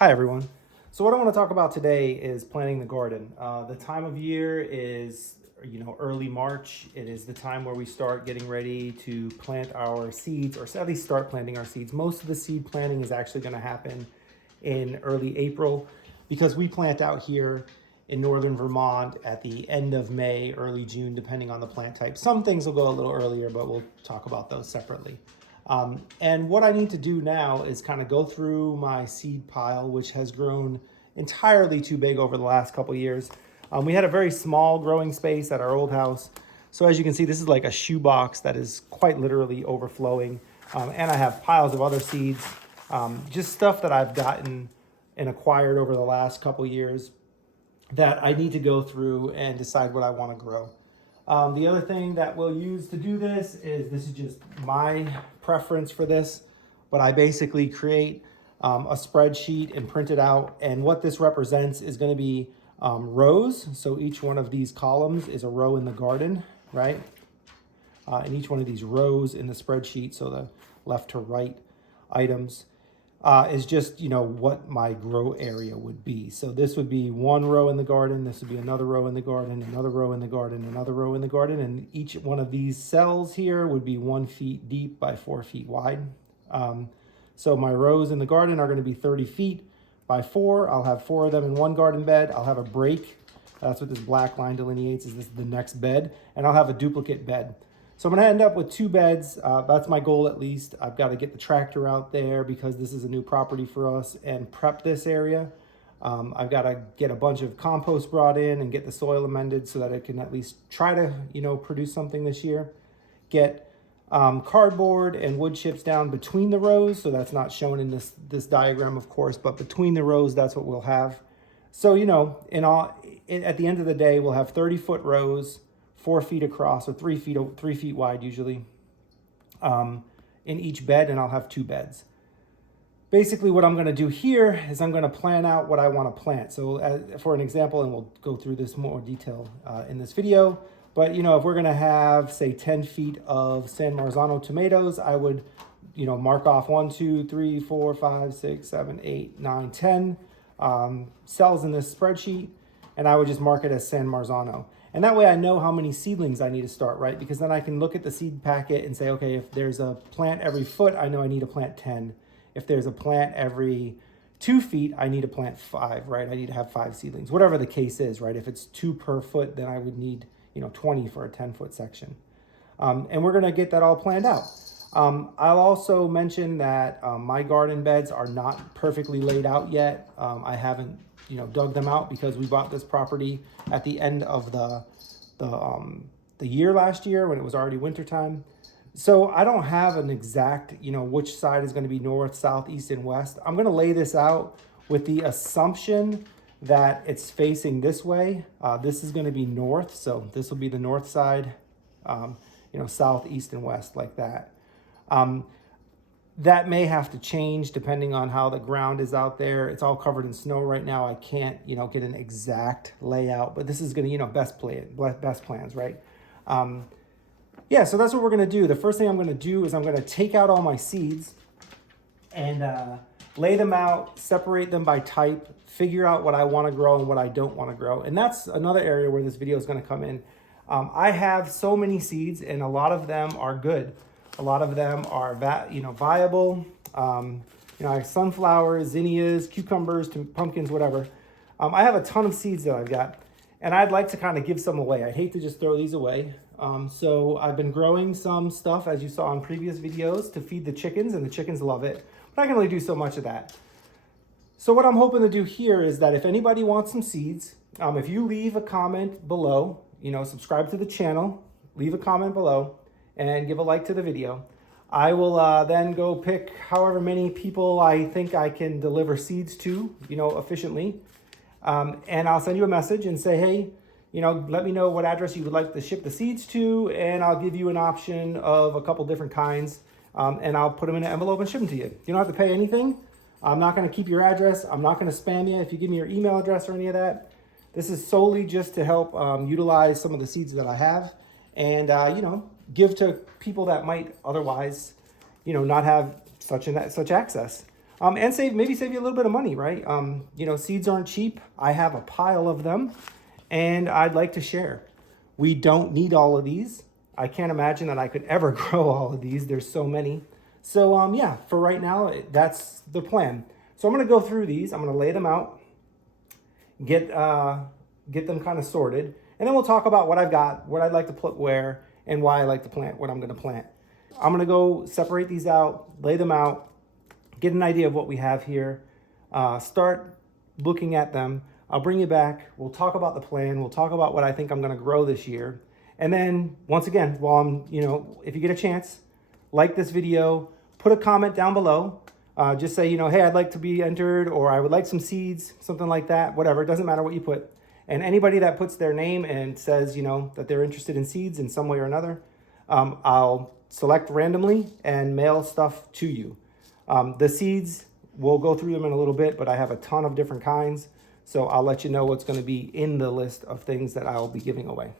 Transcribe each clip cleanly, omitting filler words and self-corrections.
Hi everyone. So what I want to talk about today is planting the garden. The time of year is, early March. It is the time where we start getting ready to plant our seeds, or at least start planting our seeds. Most of the seed planting is actually going to happen in early April because we plant out here in northern Vermont at the end of May, early June, depending on the plant type. Some things will go a little earlier, but we'll talk about those separately. And what I need to do now is kind of go through my seed pile, which has grown entirely too big over the last couple years. We had a very small growing space at our old house. So as you can see, this is like a shoebox that is quite literally overflowing. And I have piles of other seeds, just stuff that I've gotten and acquired over the last couple years that I need to go through and decide what I want to grow. The other thing that we'll use to do this is just my preference for this, but I basically create a spreadsheet and print it out. And what this represents is going to be rows. So each one of these columns is a row in the garden, right? And each one of these rows in the spreadsheet, so the left to right items, is just, what my grow area would be. So this would be one row in the garden, this would be another row in the garden, another row in the garden, another row in the garden, and each one of these cells here would be 1 feet deep by 4 feet wide. So my rows in the garden are going to be 30 feet by 4. I'll have 4 of them in one garden bed. I'll have a break. That's what this black line delineates, is this the next bed, and I'll have a duplicate bed. So I'm going to end up with 2 beds. That's my goal, at least. I've got to get the tractor out there because this is a new property for us and prep this area. I've got to get a bunch of compost brought in and get the soil amended so that it can at least try to, produce something this year. Get cardboard and wood chips down between the rows. So that's not shown in this diagram, of course, but between the rows, that's what we'll have. So, at the end of the day, we'll have 30-foot rows, 4 feet across, or 3 feet wide usually, in each bed, and I'll have 2 beds. Basically what I'm going to do here is I'm going to plan out what I want to plant. So for an example, and we'll go through this more detail in this video, but if we're going to have, say, 10 feet of San Marzano tomatoes, I would, mark off 1, 2, 3, 4, 5, 6, 7, 8, 9, 10 cells in this spreadsheet, and I would just mark it as San Marzano. And that way I know how many seedlings I need to start, right? Because then I can look at the seed packet and say, okay, if there's a plant every foot, I know I need to plant 10. If there's a plant every 2 feet, I need to plant 5, right? I need to have 5 seedlings, whatever the case is, right? If it's 2 per foot, then I would need, 20 for a 10-foot section. And we're gonna get that all planned out. I'll also mention that my garden beds are not perfectly laid out yet. I haven't dug them out because we bought this property at the end of the year last year when it was already wintertime. So I don't have an exact, which side is going to be north, south, east, and west. I'm going to lay this out with the assumption that it's facing this way. This is going to be north, so this will be the north side, south, east, and west, like that. That may have to change depending on how the ground is out there. It's all covered in snow right now. I can't, get an exact layout, but this is going to, best plans, right? Yeah, so that's what we're going to do. The first thing I'm going to do is I'm going to take out all my seeds and lay them out, separate them by type, figure out what I want to grow and what I don't want to grow. And that's another area where this video is going to come in. I have so many seeds, and a lot of them are good. A lot of them are, viable. I have sunflowers, zinnias, cucumbers, pumpkins, whatever. I have a ton of seeds that I've got, and I'd like to kind of give some away. I'd hate to just throw these away. So I've been growing some stuff, as you saw in previous videos, to feed the chickens, and the chickens love it. But I can only do so much of that. So what I'm hoping to do here is that if anybody wants some seeds, if you leave a comment below, subscribe to the channel, leave a comment below, and give a like to the video. I will then go pick however many people I think I can deliver seeds to, efficiently. And I'll send you a message and say, hey, let me know what address you would like to ship the seeds to, and I'll give you an option of a couple different kinds, and I'll put them in an envelope and ship them to you. You don't have to pay anything. I'm not going to keep your address. I'm not going to spam you if you give me your email address or any of that. This is solely just to help utilize some of the seeds that I have and, give to people that might otherwise, not have such access. and maybe save you a little bit of money, right? You know, seeds aren't cheap. I have a pile of them and I'd like to share. We don't need all of these. I can't imagine that I could ever grow all of these. There's so many. So yeah, for right now, that's the plan. So I'm gonna go through these. I'm gonna lay them out, get them kind of sorted, and then we'll talk about what I've got, what I'd like to put where, and why I like to plant what I'm gonna plant. I'm gonna go separate these out, lay them out, get an idea of what we have here, start looking at them. I'll bring you back. We'll talk about the plan. We'll talk about what I think I'm gonna grow this year. And then once again, while I'm, you know, if you get a chance, like this video, put a comment down below. Just say, you know, hey, I'd like to be entered, or I would like some seeds, something like that, whatever. It doesn't matter what you put. And anybody that puts their name and says, you know, that they're interested in seeds in some way or another, I'll select randomly and mail stuff to you. The seeds, we'll go through them in a little bit, but I have a ton of different kinds. So I'll let you know what's going to be in the list of things that I'll be giving away.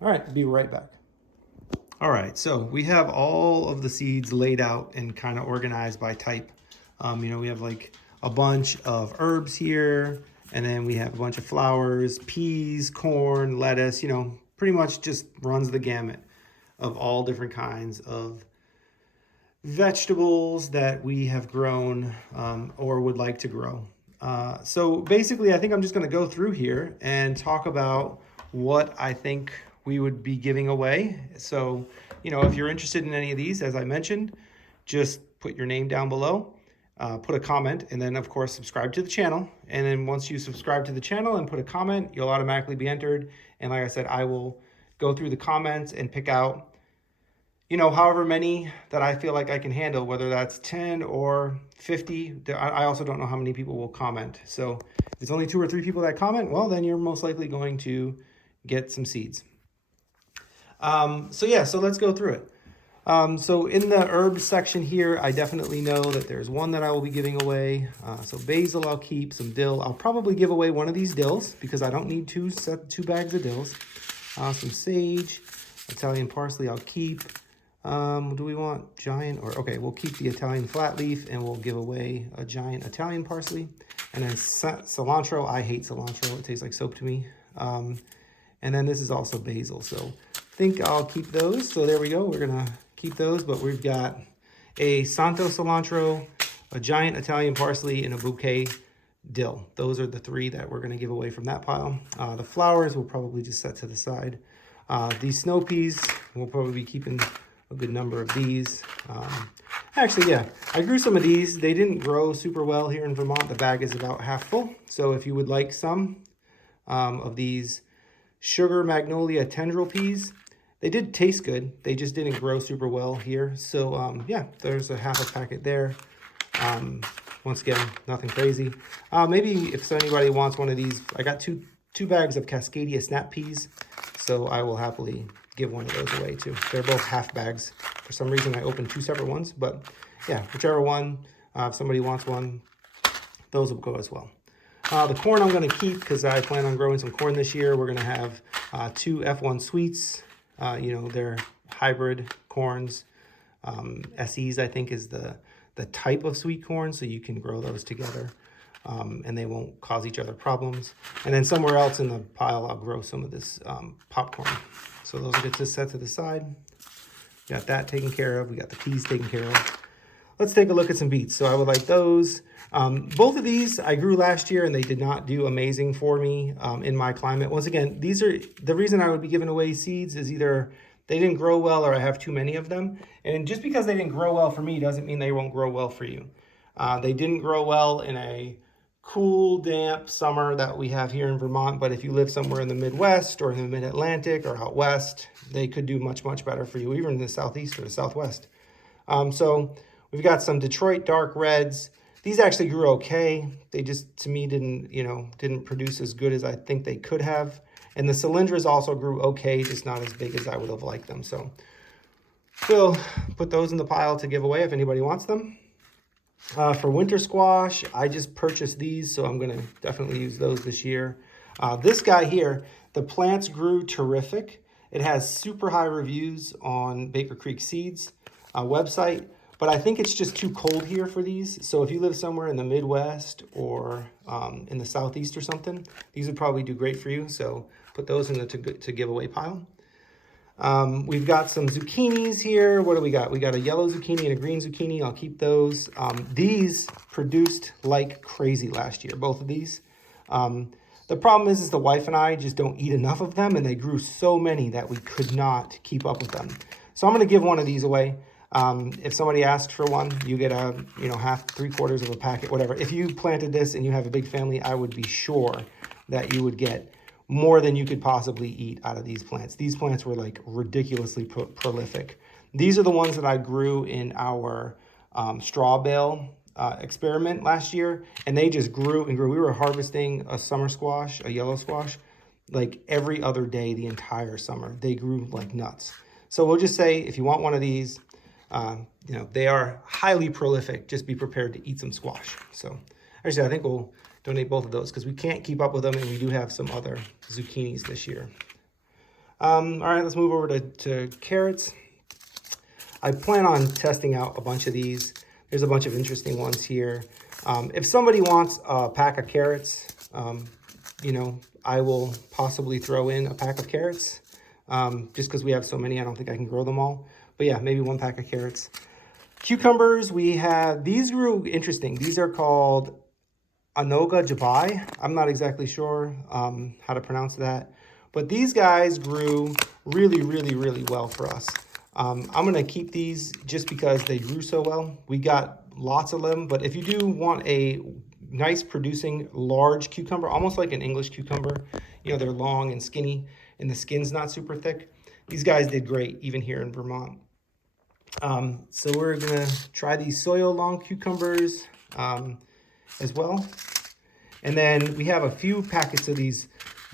All right, be right back. All right, so we have all of the seeds laid out and kind of organized by type. You know, we have like a bunch of herbs here, and then we have a bunch of flowers, peas, corn, lettuce, you know, pretty much just runs the gamut of all different kinds of vegetables that we have grown or would like to grow. So basically, I think I'm just going to go through here and talk about what I think we would be giving away. So, you know, if you're interested in any of these, as I mentioned, just put your name down below, put a comment, and then of course, subscribe to the channel. And then once you subscribe to the channel and put a comment, you'll automatically be entered. And like I said, I will go through the comments and pick out, you know, however many that I feel like I can handle, whether that's 10 or 50. I also don't know how many people will comment. So if it's only 2 or 3 people that comment, well, then you're most likely going to get some seeds. So let's go through it. So in the herbs section here, I definitely know that there's one that I will be giving away. So basil I'll keep, some dill. I'll probably give away one of these dills because I don't need two bags of dills. Some sage, Italian parsley I'll keep. Do we want giant or, okay, we'll keep the Italian flat leaf and we'll give away a giant Italian parsley. And then cilantro, I hate cilantro. It tastes like soap to me. And then this is also basil. So I think I'll keep those. So there we go. We're going to keep those, but we've got a Santo cilantro, a giant Italian parsley, and a bouquet dill. Those are the 3 that we're going to give away from that pile. The flowers we'll probably just set to the side. These snow peas, we'll probably be keeping a good number of these. Actually, yeah, I grew some of these. They didn't grow super well here in Vermont. The bag is about half full. So if you would like some of these sugar magnolia tendril peas, they did taste good. They just didn't grow super well here. So yeah, there's a half a packet there. Once again, nothing crazy. Maybe if anybody wants one of these, I got two bags of Cascadia snap peas. So I will happily give one of those away too. They're both half bags. For some reason, I opened 2 separate ones, but yeah, whichever one, if somebody wants one, those will go as well. The corn I'm going to keep because I plan on growing some corn this year. We're going to have 2 F1 sweets. You know, they're hybrid corns. SEs, I think, is the type of sweet corn, so you can grow those together. And they won't cause each other problems. And then somewhere else in the pile, I'll grow some of this popcorn. So those will get just set to the side. Got that taken care of. We got the peas taken care of. Let's take a look at some beets. So I would like those. Both of these I grew last year and they did not do amazing for me in my climate. Once again, these are the reason I would be giving away seeds is either they didn't grow well or I have too many of them. And just because they didn't grow well for me doesn't mean they won't grow well for you. They didn't grow well in a cool, damp summer that we have here in Vermont. But if you live somewhere in the Midwest or in the Mid-Atlantic or out west, they could do much, much better for you, even in the Southeast or the Southwest. So we've got some Detroit dark reds. These actually grew okay. They just, to me, didn't produce as good as I think they could have. And the cylindras also grew okay, just not as big as I would have liked them. So we'll put those in the pile to give away if anybody wants them. For winter squash, I just purchased these, so I'm going to definitely use those this year. This guy here, the plants grew terrific. It has super high reviews on Baker Creek Seeds website. but I think it's just too cold here for these. So if you live somewhere in the Midwest or in the Southeast or something, these would probably do great for you. So put those in the to give away pile. We've got some zucchinis here. What do we got? We got a yellow zucchini and a green zucchini. I'll keep those. These produced like crazy last year, both of these. The problem is the wife and I just don't eat enough of them, and they grew so many that we could not keep up with them. So I'm going to give one of these away. If somebody asks for one, you get a, half, 3/4 of a packet, whatever. If you planted this and you have a big family, I would be sure that you would get more than you could possibly eat out of these plants. These plants were like ridiculously prolific. These are the ones that I grew in our straw bale experiment last year, and they just grew and grew. We were harvesting a summer squash, a yellow squash, like every other day the entire summer. They grew like nuts. So we'll just say, if you want one of these, they are highly prolific. Just be prepared to eat some squash. So actually, I think we'll donate both of those because we can't keep up with them, and we do have some other zucchinis this year. All right, let's move over to carrots. I plan on testing out a bunch of these. There's a bunch of interesting ones here. If somebody wants a pack of carrots, I will possibly throw in a pack of carrots. Just because we have so many, I don't think I can grow them all. But yeah, maybe one pack of carrots. Cucumbers, these grew interesting. These are called Anoga Jabai. I'm not exactly sure how to pronounce that. But these guys grew really, really, really well for us. I'm going to keep these just because they grew so well. We got lots of them, but if you do want a nice producing large cucumber, almost like an English cucumber, they're long and skinny and the skin's not super thick. These guys did great even here in Vermont. So we're going to try these Soyo long cucumbers as well. And then we have a few packets of these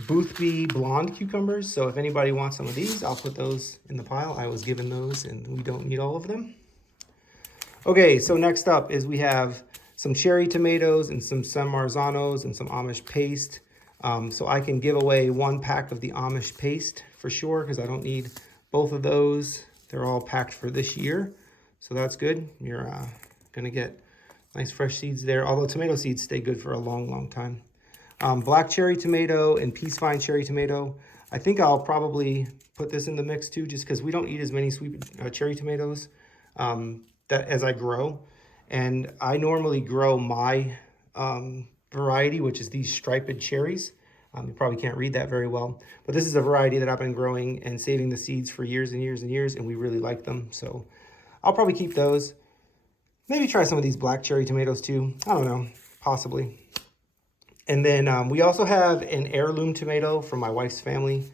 Boothby blonde cucumbers. So if anybody wants some of these, I'll put those in the pile. I was given those and we don't need all of them. Okay, so next up is we have some cherry tomatoes and some San Marzanos and some Amish paste. So I can give away one pack of the Amish paste for sure because I don't need both of those. They're all packed for this year. So that's good. You're going to get nice fresh seeds there. Although tomato seeds stay good for a long, long time. Black cherry tomato and peace vine cherry tomato. I think I'll probably put this in the mix too, just because we don't eat as many sweet cherry tomatoes as I grow. And I normally grow my variety, which is these striped cherries. You probably can't read that very well, but this is a variety that I've been growing and saving the seeds for years and years and years, and we really like them. So I'll probably keep those. Maybe try some of these black cherry tomatoes too. I don't know, possibly. And then we also have an heirloom tomato from my wife's family.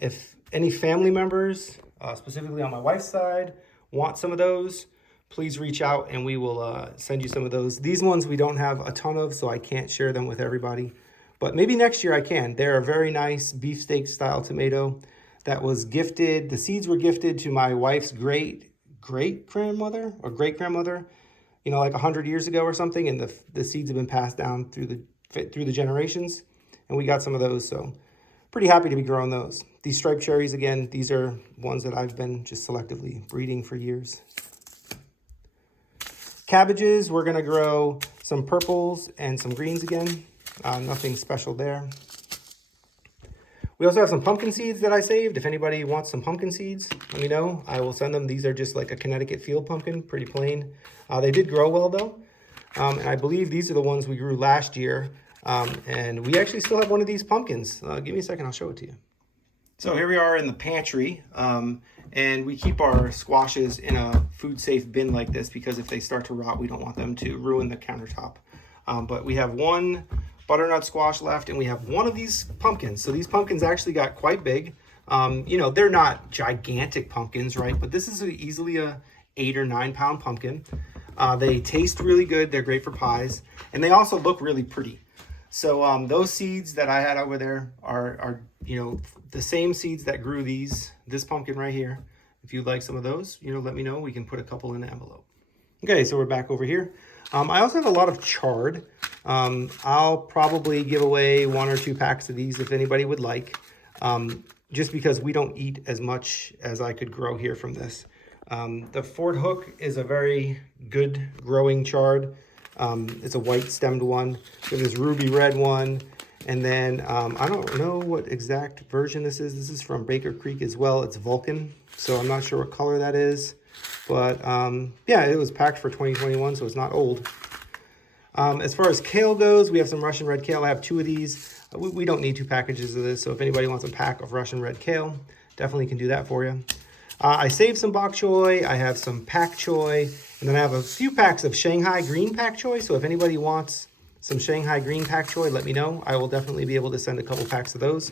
If any family members, specifically on my wife's side, want some of those, please reach out and we will send you some of those. These ones we don't have a ton of, so I can't share them with everybody. But maybe next year I can. They're a very nice beefsteak style tomato that was gifted. The seeds were gifted to my wife's great-grandmother or great-grandmother, like 100 years ago or something. And the seeds have been passed down through the generations. And we got some of those, so pretty happy to be growing those. These striped cherries, again, these are ones that I've been just selectively breeding for years. Cabbages, we're gonna grow some purples and some greens again. Nothing special there. We also have some pumpkin seeds that I saved. If anybody wants some pumpkin seeds, let me know. I will send them. These are just like a Connecticut field pumpkin, pretty plain. They did grow well though. And I believe these are the ones we grew last year. And we actually still have one of these pumpkins. Give me a second, I'll show it to you. So here we are in the pantry. And we keep our squashes in a food safe bin like this because if they start to rot, we don't want them to ruin the countertop. But we have one butternut squash left, and we have one of these pumpkins. So these pumpkins actually got quite big. They're not gigantic pumpkins, right? But this is easily a 8 or 9 pound pumpkin. They taste really good. They're great for pies, and they also look really pretty. So those seeds that I had over there are the same seeds that grew this pumpkin right here. If you'd like some of those, let me know. We can put a couple in the envelope. Okay, so we're back over here. I also have a lot of chard. I'll probably give away 1 or 2 packs of these if anybody would like, just because we don't eat as much as I could grow here from this. The Fort Hook is a very good growing chard. It's a white stemmed one. There's this ruby red one. And then I don't know what exact version this is. This is from Baker Creek as well. It's Vulcan. So I'm not sure what color that is. But yeah, it was packed for 2021, so it's not old. As far as kale goes, we have some Russian red kale. I have 2 of these. We don't need 2 packages of this. So if anybody wants a pack of Russian red kale, definitely can do that for you. I saved some bok choy. I have some pak choy. And then I have a few packs of Shanghai green pak choy. So if anybody wants some Shanghai green pak choy, let me know. I will definitely be able to send a couple packs of those.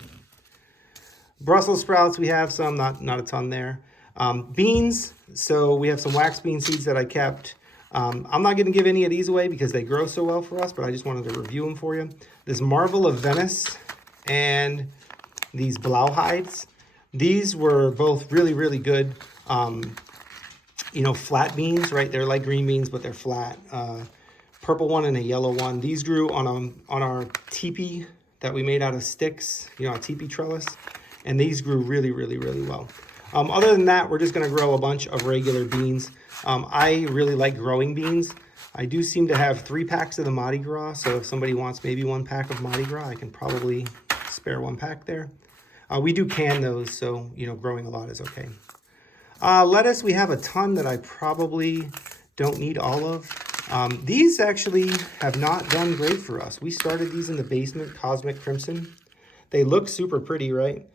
Brussels sprouts, we have some, not a ton there. Beans, so we have some wax bean seeds that I kept. I'm not going to give any of these away because they grow so well for us, but I just wanted to review them for you. This Marvel of Venice and these Blauhides. These were both really, really good, you know, flat beans, right? They're like green beans, but they're flat. Purple one and a yellow one. These grew on our teepee that we made out of sticks, you know, a teepee trellis. And these grew really, really, really well. Other than that, we're just going to grow a bunch of regular beans. I really like growing beans. I do seem to have 3 packs of the Mardi Gras, so if somebody wants maybe 1 pack of Mardi Gras, I can probably spare 1 pack there. We do can those, so, you know, growing a lot is okay. Lettuce, we have a ton that I probably don't need all of. These actually have not done great for us. We started these in the basement, Cosmic Crimson. They look super pretty, right?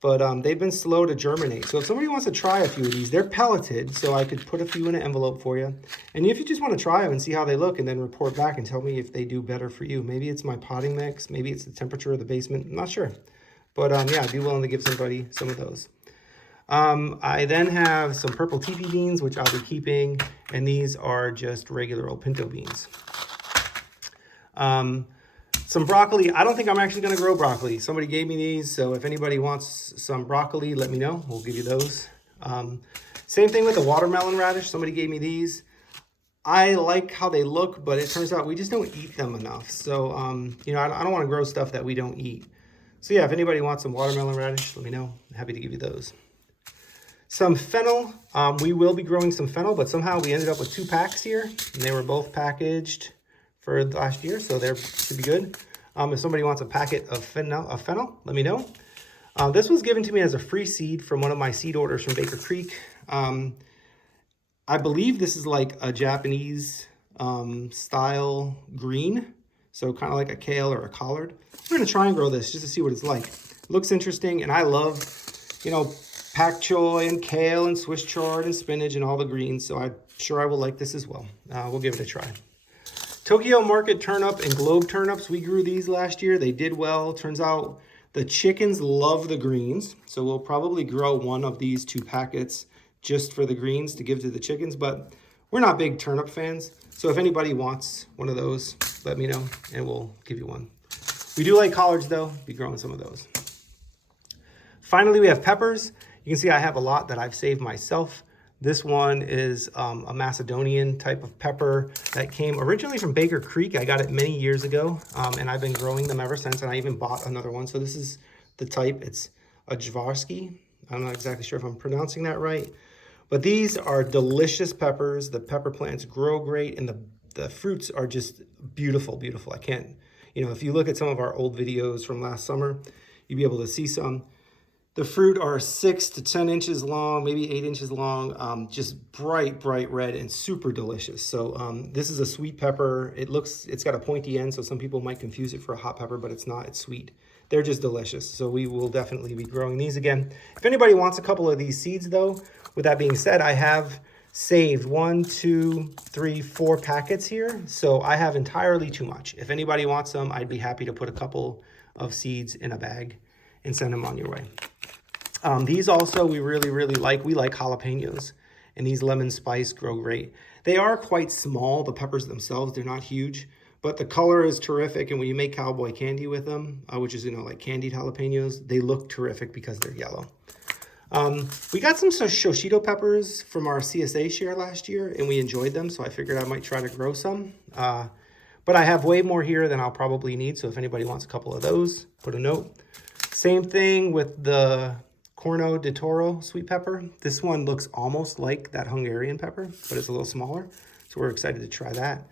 But they've been slow to germinate. So if somebody wants to try a few of these, they're pelleted, so I could put a few in an envelope for you. And if you just want to try them and see how they look and then report back and tell me if they do better for you. Maybe it's my potting mix, maybe it's the temperature of the basement, I'm not sure. But yeah, I'd be willing to give somebody some of those. I then have some purple teepee beans, which I'll be keeping, and these are just regular old pinto beans. Some broccoli. I don't think I'm actually going to grow broccoli. Somebody gave me these, so if anybody wants some broccoli, let me know. We'll give you those. Same thing with the watermelon radish. Somebody gave me these. I like how they look, but it turns out we just don't eat them enough. So, you know, I don't want to grow stuff that we don't eat. So yeah, if anybody wants some watermelon radish, let me know. I'm happy to give you those. Some fennel. We will be growing some fennel, but somehow we ended up with 2 packs here, and they were both packaged for last year, so they should be good. If somebody wants a packet of fennel, let me know. This was given to me as a free seed from one of my seed orders from Baker Creek. I believe this is like a Japanese style green, so kind of like a kale or a collard. We're gonna try and grow this just to see what it's like. It looks interesting, and I love, you know, pak choy and kale and Swiss chard and spinach and all the greens, so I'm sure I will like this as well. We'll give it a try. Tokyo Market turnip and Globe turnips, we grew these last year. They did well. Turns out the chickens love the greens, so we'll probably grow 1 of these 2 packets just for the greens to give to the chickens, but we're not big turnip fans, so if anybody wants one of those, let me know and we'll give you 1. We do like collards though, be growing some of those. Finally, we have peppers. You can see I have a lot that I've saved myself. This one is a Macedonian type of pepper that came originally from Baker Creek. I got it many years ago, and I've been growing them ever since, and I even bought another one. So this is the type. It's a Javarsky. I'm not exactly sure if I'm pronouncing that right, but these are delicious peppers. The pepper plants grow great, and the fruits are just beautiful, beautiful. I can't, you know, if you look at some of our old videos from last summer, you'll be able to see some. The fruit are 6 to 10 inches long, maybe 8 inches long, just bright, bright red and super delicious. So this is a sweet pepper. It's got a pointy end, so some people might confuse it for a hot pepper, but it's not, it's sweet. They're just delicious. So we will definitely be growing these again. If anybody wants a couple of these seeds though, with that being said, I have saved 1, 2, 3, 4 packets here. So I have entirely too much. If anybody wants some, I'd be happy to put a couple of seeds in a bag and send them on your way. These also we really, really like. We like jalapenos, and these lemon spice grow great. They are quite small, the peppers themselves, they're not huge, but the color is terrific, and when you make cowboy candy with them, which is, you know, like candied jalapenos, they look terrific because they're yellow. We got some Shoshito peppers from our CSA share last year, and we enjoyed them, so I figured I might try to grow some. But I have way more here than I'll probably need, so if anybody wants a couple of those, put a note. Same thing with the Corno de Toro sweet pepper. This one looks almost like that Hungarian pepper, but it's a little smaller. So we're excited to try that.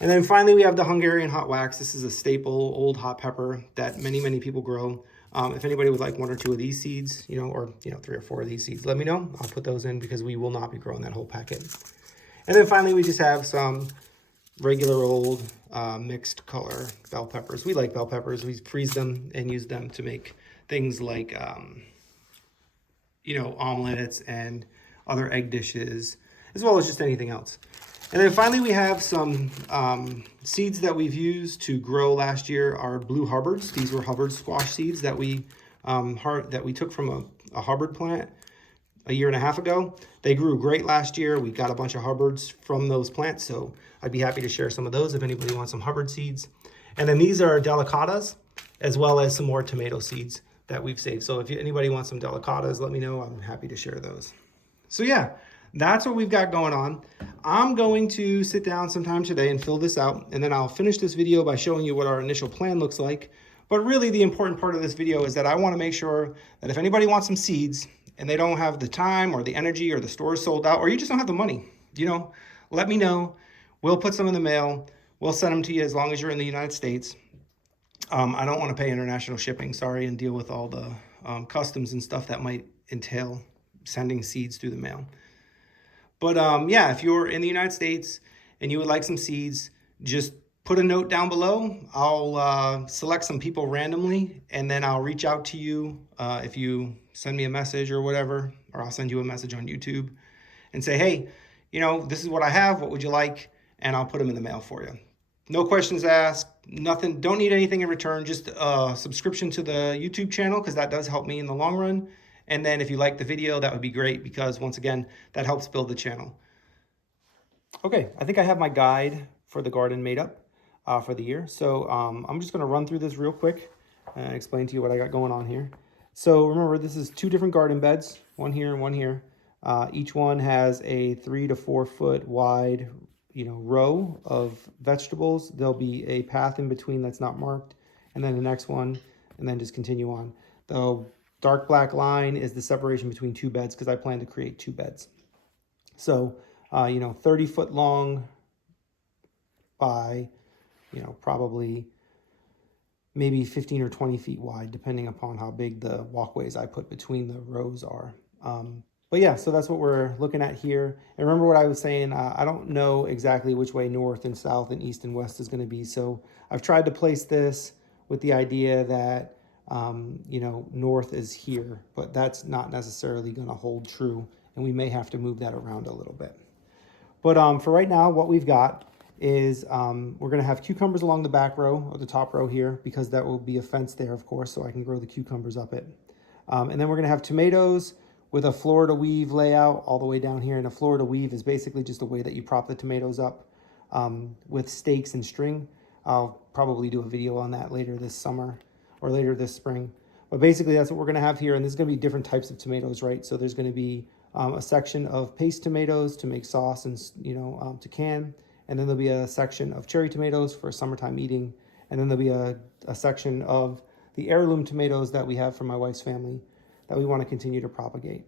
And then finally, we have the Hungarian hot wax. This is a staple old hot pepper that many people grow. If anybody would like 1 or 2 of these seeds, or 3 or 4 of these seeds, let me know. I'll put those in because we will not be growing that whole packet. And then finally, we just have some regular old mixed color bell peppers. We like bell peppers. We freeze them and use them to make things like, omelets and other egg dishes, as well as just anything else. And then finally, we have some seeds that we've used to grow last year, our blue Hubbards. These were Hubbard squash seeds that we took from a Hubbard plant a year and a half ago. They grew great last year. We got a bunch of Hubbards from those plants, so I'd be happy to share some of those if anybody wants some Hubbard seeds. And then these are delicatas, as well as some more tomato seeds that we've saved. So if anybody wants some delicatas, let me know. I'm happy to share those. So yeah, that's what we've got going on. I'm going to sit down sometime today and fill this out, and then I'll finish this video by showing you what our initial plan looks like. But really the important part of this video is that I want to make sure that if anybody wants some seeds and they don't have the time or the energy or the store's sold out or you just don't have the money, let me know. We'll put some in the mail. We'll send them to you as long as you're in the United States. I don't want to pay international shipping, sorry, and deal with all the customs and stuff that might entail sending seeds through the mail. But yeah, if you're in the United States and you would like some seeds, just put a note down below. I'll select some people randomly, and then I'll reach out to you if you send me a message or whatever, or I'll send you a message on YouTube and say, hey, this is what I have. What would you like? And I'll put them in the mail for you. No questions asked, nothing, don't need anything in return, just a subscription to the YouTube channel because that does help me in the long run. And then if you like the video, that would be great because once again, that helps build the channel. Okay, I think I have my guide for the garden made up for the year. So I'm just gonna run through this real quick and explain to you what I got going on here. So remember, this is 2 different garden beds, one here and one here. Each one has a 3 to 4 foot wide row of vegetables. There'll be a path in between that's not marked, and then the next one, and then just continue on. The dark black line is the separation between 2 beds because I plan to create 2 beds. So, 30 foot long by, probably maybe 15 or 20 feet wide, depending upon how big the walkways I put between the rows are. But yeah, so that's what we're looking at here. And remember what I was saying, I don't know exactly which way north and south and east and west is going to be. So I've tried to place this with the idea that, north is here, but that's not necessarily going to hold true. And we may have to move that around a little bit. But for right now, what we've got is we're going to have cucumbers along the back row or the top row here because that will be a fence there, of course, so I can grow the cucumbers up it. And then we're going to have tomatoes with a Florida weave layout all the way down here. And a Florida weave is basically just a way that you prop the tomatoes up with stakes and string. I'll probably do a video on that later this summer or later this spring. But basically that's what we're gonna have here. And there's gonna be different types of tomatoes, right? So there's gonna be a section of paste tomatoes to make sauce and, to can. And then there'll be a section of cherry tomatoes for summertime eating. And then there'll be a section of the heirloom tomatoes that we have from my wife's family that we want to continue to propagate.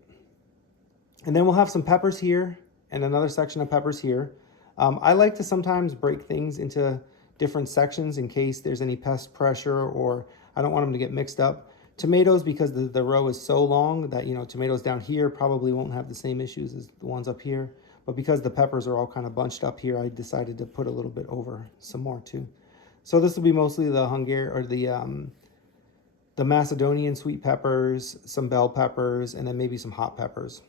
And then we'll have some peppers here and another section of peppers here. I like to sometimes break things into different sections in case there's any pest pressure or I don't want them to get mixed up. Tomatoes, because the row is so long that, tomatoes down here probably won't have the same issues as the ones up here. But because the peppers are all kind of bunched up here, I decided to put a little bit over some more too. So this will be mostly the Hungarian or the Macedonian sweet peppers, some bell peppers, and then maybe some hot peppers.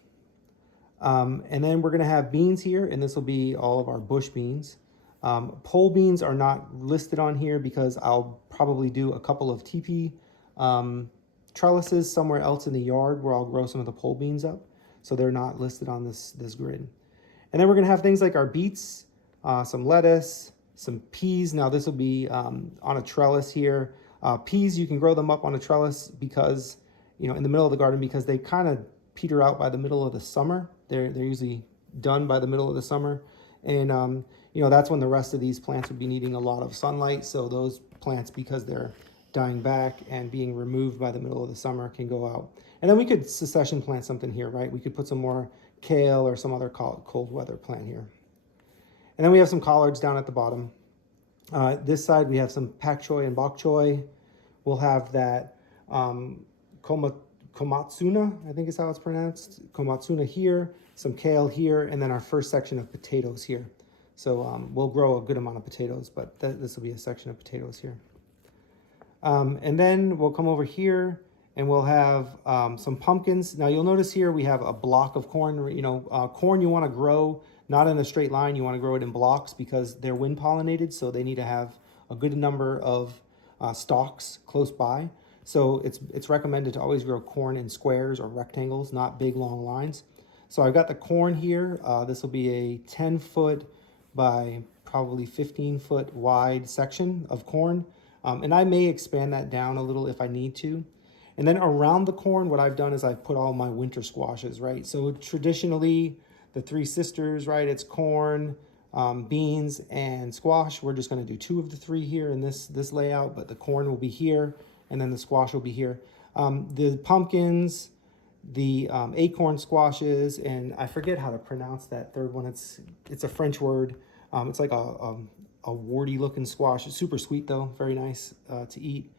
And then we're going to have beans here, and this will be all of our bush beans. Pole beans are not listed on here because I'll probably do a couple of teepee trellises somewhere else in the yard where I'll grow some of the pole beans up. So they're not listed on this grid. And then we're going to have things like our beets, some lettuce, some peas. Now this will be on a trellis here. Peas, you can grow them up on a trellis because, in the middle of the garden because they kind of peter out by the middle of the summer. They're usually done by the middle of the summer. And, that's when the rest of these plants would be needing a lot of sunlight. So those plants, because they're dying back and being removed by the middle of the summer, can go out. And then we could succession plant something here, right? We could put some more kale or some other cold weather plant here. And then we have some collards down at the bottom. This side we have some pak choi and bok choy. We'll have that komatsuna, I think is how it's pronounced. Komatsuna here, some kale here, and then our first section of potatoes here. So we'll grow a good amount of potatoes, but this will be a section of potatoes here. And then we'll come over here and we'll have some pumpkins. Now you'll notice here we have a block of corn. Corn you want to grow not in a straight line. You want to grow it in blocks because they're wind pollinated, so they need to have a good number of stalks close by. So it's recommended to always grow corn in squares or rectangles, not big long lines. So I've got the corn here. This will be a 10-foot by probably 15-foot wide section of corn. And I may expand that down a little if I need to. And then around the corn, what I've done is I've put all my winter squashes, right? So traditionally, the three sisters, right? It's corn, beans, and squash. We're just gonna do 2 of the 3 here in this layout, but the corn will be here, and then the squash will be here. The pumpkins, the acorn squashes, and I forget how to pronounce that third one. It's a French word. It's like a warty looking squash. It's super sweet though, very nice to eat.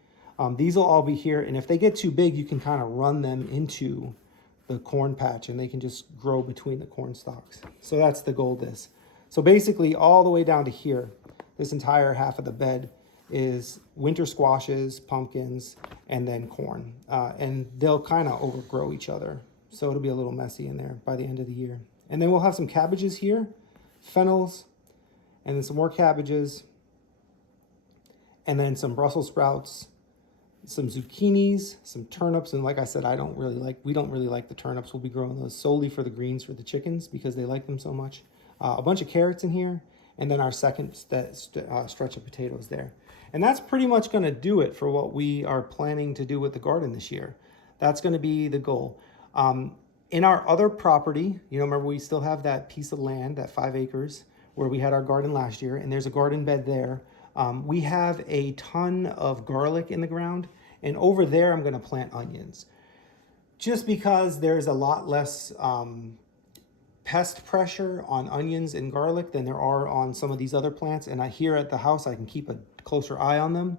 These will all be here, and if they get too big, you can kind of run them into the corn patch and they can just grow between the corn stalks. So that's the goal of this. So basically all the way down to here, this entire half of the bed is winter squashes, pumpkins, and then corn. And they'll kind of overgrow each other. So it'll be a little messy in there by the end of the year. And then we'll have some cabbages here, fennels, and then some more cabbages, and then some Brussels sprouts, some zucchinis, some turnips, and like I said, we don't really like the turnips. We'll be growing those solely for the greens for the chickens because they like them so much. A bunch of carrots in here, and then our second stretch of potatoes there. And that's pretty much going to do it for what we are planning to do with the garden this year. That's going to be the goal. In our other property, remember we still have that piece of land, that 5 acres, where we had our garden last year, and there's a garden bed there. We have a ton of garlic in the ground, and over there I'm going to plant onions. Just because there's a lot less pest pressure on onions and garlic than there are on some of these other plants, and here at the house I can keep a closer eye on them.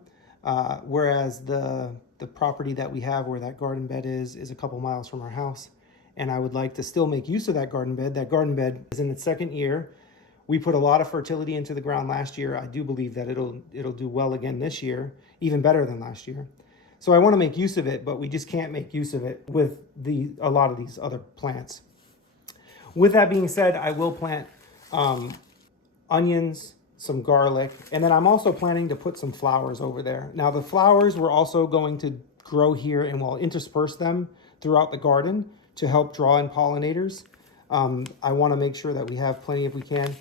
Whereas the property that we have where that garden bed is a couple miles from our house, and I would like to still make use of that garden bed. That garden bed is in its 2nd year. We put a lot of fertility into the ground last year. I do believe that it'll do well again this year, even better than last year. So I want to make use of it, but we just can't make use of it with a lot of these other plants. With that being said, I will plant onions, some garlic, and then I'm also planning to put some flowers over there. Now the flowers we're also going to grow here, and we'll intersperse them throughout the garden to help draw in pollinators. I want to make sure that we have plenty if we can.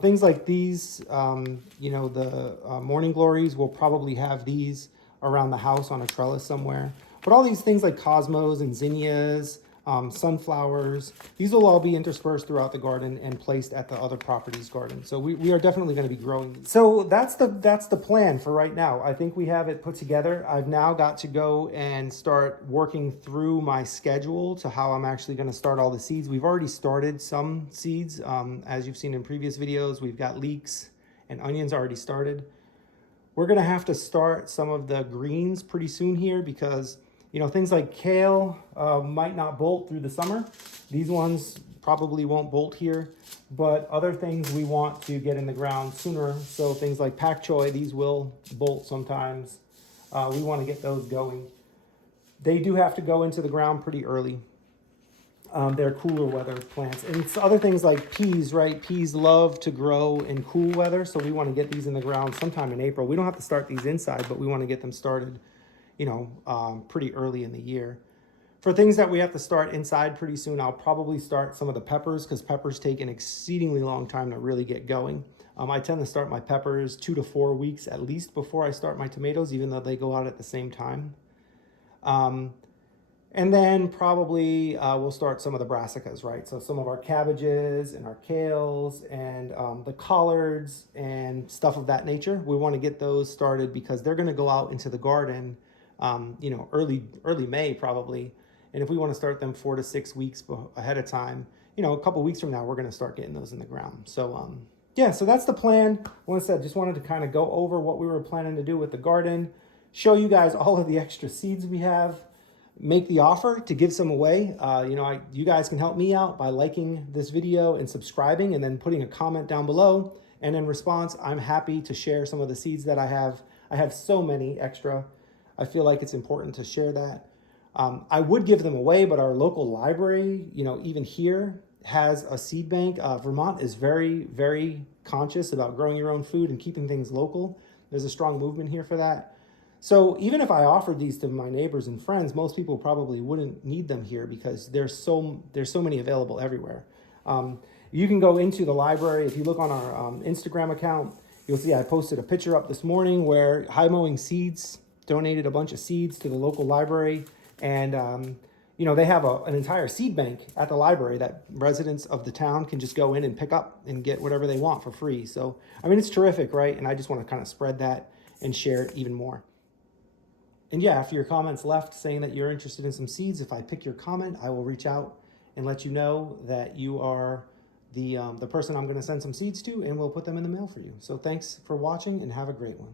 Things like these, the morning glories, we'll probably have these around the house on a trellis somewhere. But all these things like cosmos and zinnias, sunflowers, these will all be interspersed throughout the garden and placed at the other property's garden. So we are definitely going to be growing these. So that's the plan for right now. I think we have it put together. I've now got to go and start working through my schedule to how I'm actually going to start all the seeds. We've already started some seeds. As you've seen in previous videos, we've got leeks and onions already started. We're going to have to start some of the greens pretty soon here because things like kale might not bolt through the summer. These ones probably won't bolt here, but other things we want to get in the ground sooner. So things like pak choi, these will bolt sometimes. We want to get those going. They do have to go into the ground pretty early. They're cooler weather plants. And it's other things like peas, right? Peas love to grow in cool weather, so we want to get these in the ground sometime in April. We don't have to start these inside, but we want to get them started pretty early in the year. For things that we have to start inside pretty soon, I'll probably start some of the peppers because peppers take an exceedingly long time to really get going. I tend to start my peppers 2 to 4 weeks at least before I start my tomatoes, even though they go out at the same time. And then probably we'll start some of the brassicas, right? So some of our cabbages and our kales and the collards and stuff of that nature. We want to get those started because they're going to go out into the garden early May probably, And if we want to start them 4 to 6 weeks ahead of time, you know, a couple weeks from now, we're going to start getting those in the ground. So, yeah, so that's the plan. Like I said, just wanted to kind of go over what we were planning to do with the garden, show you guys all of the extra seeds we have, make the offer to give some away. You guys can help me out by liking this video and subscribing and then putting a comment down below. And in response, I'm happy to share some of the seeds that I have. I have so many extra. I feel like it's important to share that. I would give them away, but our local library, you know, even here has a seed bank. Vermont is very, very conscious about growing your own food and keeping things local. There's a strong movement here for that. So even if I offered these to my neighbors and friends, most people probably wouldn't need them here because there's so many available everywhere. You can go into the library. If you look on our Instagram account, you'll see I posted a picture up this morning where High Mowing Seeds donated a bunch of seeds to the local library. And, they have an entire seed bank at the library that residents of the town can just go in and pick up and get whatever they want for free. So, I mean, it's terrific, right? And I just want to kind of spread that and share it even more. And yeah, after your comments left saying that you're interested in some seeds, if I pick your comment, I will reach out and let you know that you are the person I'm going to send some seeds to, and we'll put them in the mail for you. So thanks for watching and have a great one.